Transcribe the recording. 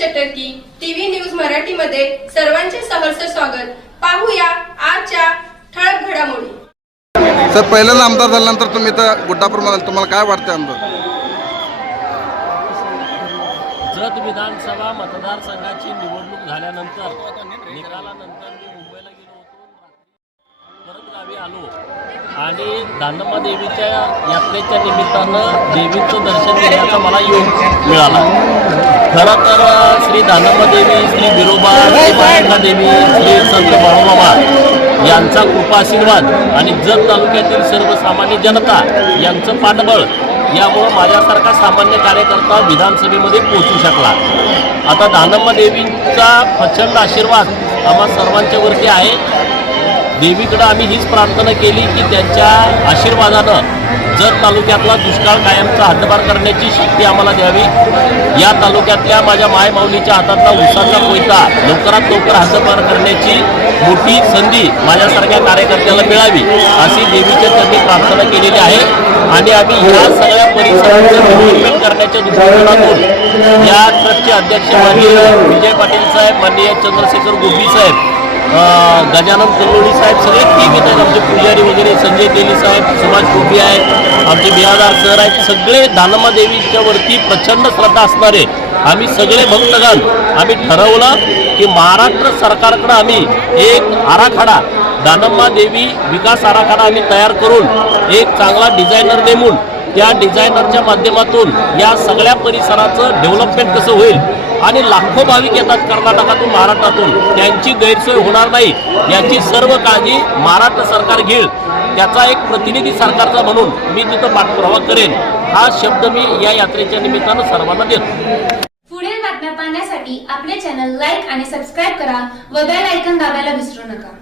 म्हटलं की TV news मराठीमध्ये सर्वांचे सहर्ष स्वागत. पाहूया आजच्या ठळक घडामोडी. सर पहिल्यांदा आमदार झाल्यानंतर तुम्ही तर गुड्डापूरमध्ये तुम्हाला काय वाटतं आमदार? जत विधानसभा मतदारसंघाची निवडणूक झाल्यानंतर निकालानंतर मी मुंबईला गेलो होतो. परत गावी आलो. आणि दानम्मा देवीच्या यात्रेच्या निमित्तानं देवीचं दर्शन घेण्याचा मला योग मिळाला. खरं तर श्री दानम्मा देवी श्री बिरोबा श्री मायंका देवी श्री संत बाळोबाबा यांचा कृपाशीर्वाद आणि जत तालुक्यातील सर्वसामान्य जनता यांचं पाठबळ यामुळं माझ्यासारखा सामान्य कार्यकर्ता विधानसभेमध्ये पोहोचू शकला. आता दानम्मा देवींचा प्रचंड आशीर्वाद आम्हा सर्वांच्यावरती आहे. देवीकडं आम्ही हीच प्रार्थना केली की त्यांच्या आशीर्वादानं जत तालुक्यातला दुष्काळ कायमचा हद्दपार करण्याची शक्ती आम्हाला द्यावी. या तालुक्यातल्या माझ्या मायमाऊलीच्या हातातला उसाचा कोयता लवकरात लवकर हद्दपार करण्याची मोठी संधी माझ्यासारख्या कार्यकर्त्याला मिळावी अशी देवीच्या त्यांनी प्रार्थना केलेली आहे. आणि आम्ही ह्या सगळ्या परिसराचं डेव्हलपमेंट करण्याच्या दृष्टिकोनातून या ट्रस्टचे अध्यक्ष माननीय विजय पाटील साहेब माननीय चंद्रशेखर गोपी साहेब गजानन कल्लोडी साहेब सगळे टीम येतात आमचे पुजारी वगैरे संजय तेली साहेब सुभाष गोपी आहेत. आमचे बिहारदार सर आहेत सगळे दानम्मा देवीच्या वरती प्रचंड श्रद्धा असणारे. आम्ही सगळे भक्तगण आम्ही ठरवलं की महाराष्ट्र सरकारकडं आम्ही एक आराखडा दानम्मा देवी विकास आराखडा आम्ही तयार करून एक चांगला डिझायनर नेमून त्या डिझायनरच्या माध्यमातून या सगळ्या परिसराचं डेव्हलपमेंट कसं होईल आणि लाखो भाविक येतात कर्नाटकातून महाराष्ट्रातून. त्यांची गैरसोय होणार नाही. याची सर्व काळजी महाराष्ट्र सरकार घेईल. त्याचा एक प्रतिनिधी सरकारचा म्हणून मी तिथं पाठपुरावा करेन. हा शब्द मी या यात्रेच्या निमित्तानं सर्वांना देतो. पुढील बातम्या पाहण्यासाठी आपले चॅनल लाईक आणि सबस्क्राईब करा व बेल ऐकन दाबायला विसरू नका.